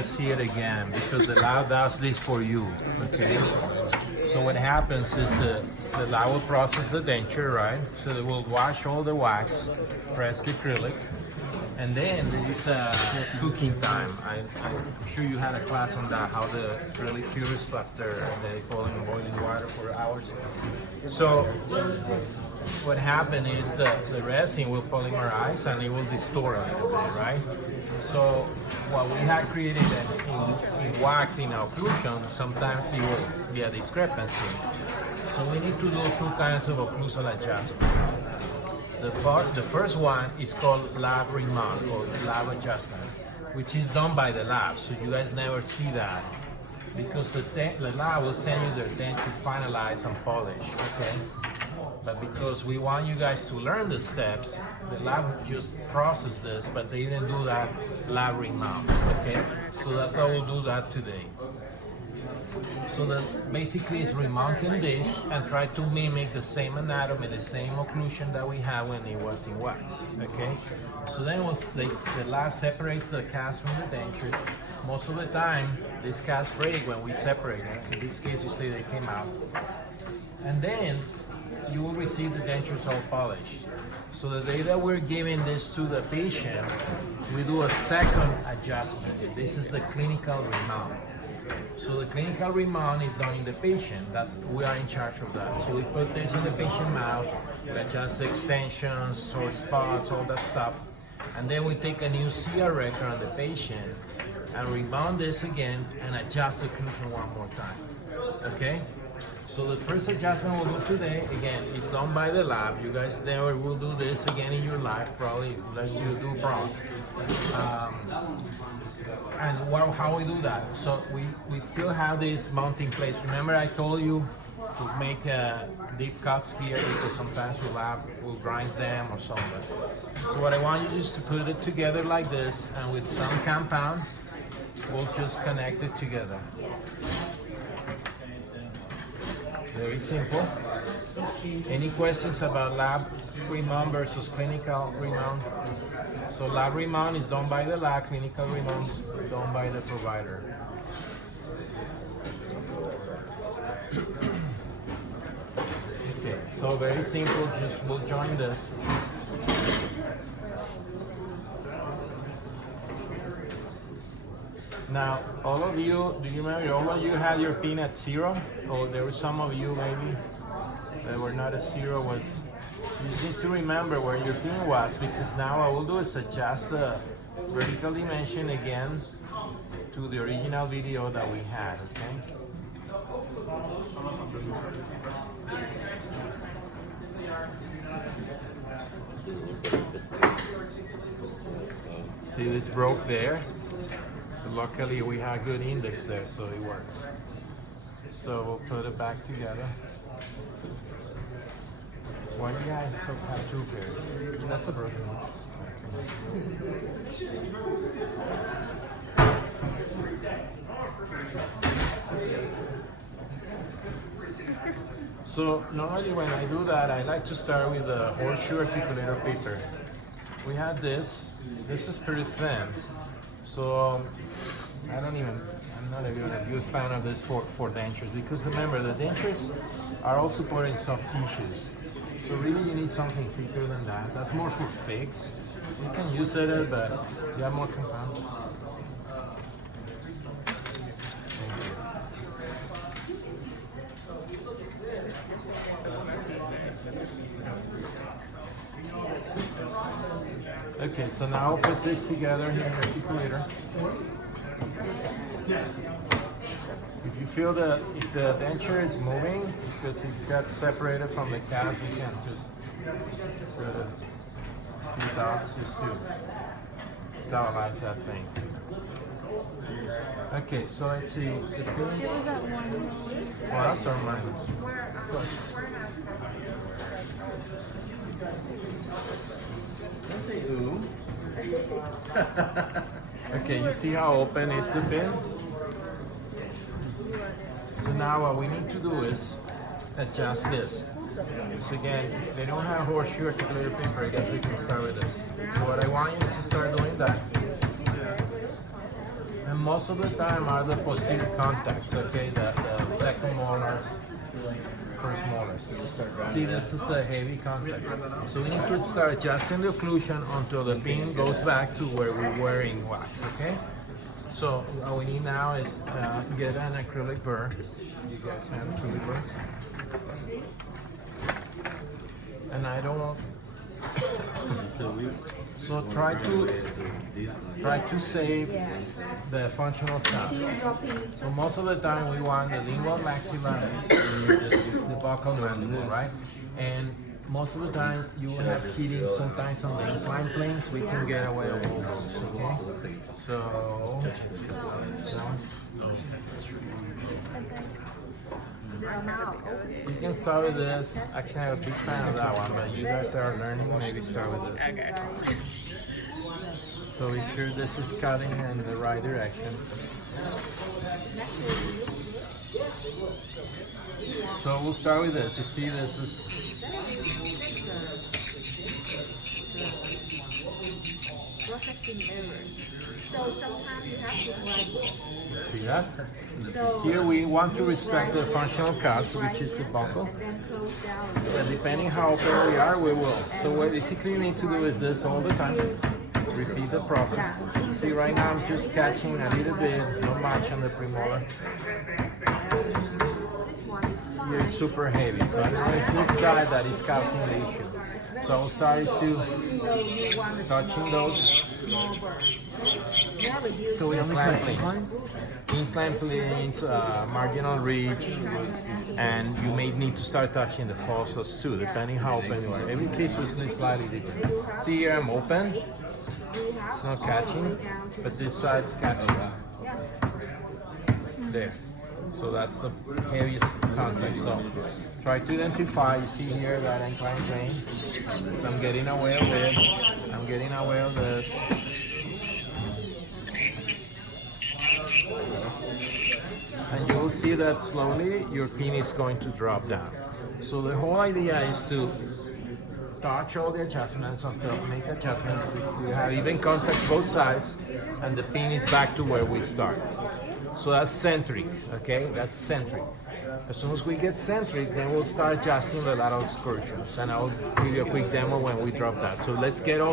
See it again because the lab does this for you. Okay, so what happens is the lab will process the denture, right? So they will wash all the wax, press the acrylic, and then there is a cooking time. I'm sure you had a class on that, how the acrylic cures after they put in boiling water for hours. So what happened is that the resin will polymerize and it will distort a little bit, right? So what we had created in wax in occlusion, sometimes it will be a discrepancy. So we need to do two kinds of occlusal adjustment. The first one is called lab remount or lab adjustment, which is done by the lab. So you guys never see that because the lab will send you their denture finalized and polished, okay? But because we want you guys to learn the steps, the lab just processed this, but they didn't do that lab remount, okay? So that's how we'll do that today. So that basically is remounting this and try to mimic the same anatomy, the same occlusion that we had when it was in wax, okay? So then the lab separates the cast from the dentures. Most of the time, this cast break when we separate it. In this case, you see they came out. And then you will receive the dentures all polished. So the day that we're giving this to the patient, we do a second adjustment. This is the clinical remount. So the clinical remount is done in the patient. We are in charge of that. So we put this in the patient's mouth, we adjust the extensions, sore spots, all that stuff. And then we take a new CR record on the patient and remount this again and adjust the occlusion one more time. Okay? So the first adjustment we'll do today, again, is done by the lab. You guys never will do this again in your life, probably, unless you do bronze. And how we do that? So we still have this mounting place. Remember I told you to make deep cuts here because sometimes we'll grind them or something. So what I want you just to put it together like this, and with some compound, we'll just connect it together. Very simple. Any questions about lab remount versus clinical remount? So lab remount is done by the lab, clinical remount is done by the provider. Okay, so very simple, just we'll join this. Now, all of you, do you remember, all of you had your pin at 0? Or there were some of you maybe that were not at 0. You just need to remember where your pin was, because now what we'll do is adjust the vertical dimension again to the original video that we had, okay? See, this broke there. Luckily, we had good index there, so it works. So we'll put it back together. Why do you guys still have two pairs? That's the broken one. So normally when I do that, I like to start with the horseshoe articulator paper. We have this. This is pretty thin. So I'm not even a good fan of this for dentures, because remember, the dentures are all supporting soft tissues. So really you need something thicker than that. That's more for fix. You can use it, but you have more compound. Okay, so now I'll put this together here in the articulator. If you feel that if the denture is moving because it got separated from the cast, you can just put a few dots just to sterilize that thing. Okay, so let's see. It was at 1. Well, that's our mind. Don't say ooh. Okay, you see how open is the bin? So now what we need to do is adjust this. So again, if they don't have horseshoe articulated paper, I guess we can start with this. So what I want you is to start doing that. And most of the time are the posterior contacts, okay, the second molars, first molars. See, this is the heavy contact. So we need to start adjusting the occlusion until the pin goes back to where we're wearing wax, okay? So what we need now is get an acrylic burr. You guys have acrylic burrs? And I don't. So try to save the functional task. So most of the time we want the lingual maxilla, the buccal mandible, right? And most of the time you will have heating sometimes on the inclined planes. We can get away with all those, okay? So, you can start with this. Actually, I'm a big fan of that one, but you guys are learning, maybe start with this. Okay. So be sure this is cutting in the right direction. So we'll start with this. You see, this is. So sometimes you have to write. See that? So Here we want to respect the functional cusp, which is the buccal. and then close down. And depending how open we are, we will. So what basically you need to do is this all the time. Repeat the process. See, right now I'm just catching a little bit, not much on the premolar. This one is fine. Here it's super heavy, so I know it's this side that is causing the issue. So I'll start to So you want a touching those small bird. Never use to incline planes. Incline planes, marginal ridge, and you may need to start touching the fossils too, depending how open you are. Every case was slightly different. See here I'm open, it's not catching, but this side's catching. There. So that's the heaviest contact. So try to identify, you see here that inclined plane. So I'm getting away of it. I'm getting away of this. And you will see that slowly your pin is going to drop down. So the whole idea is to touch all the adjustments until make adjustments. We have even contacts both sides, and the pin is back to where we start. So that's centric, okay? That's centric. As soon as we get centric, then we'll start adjusting the lateral excursions, and I'll give you a quick demo when we drop that. So let's get all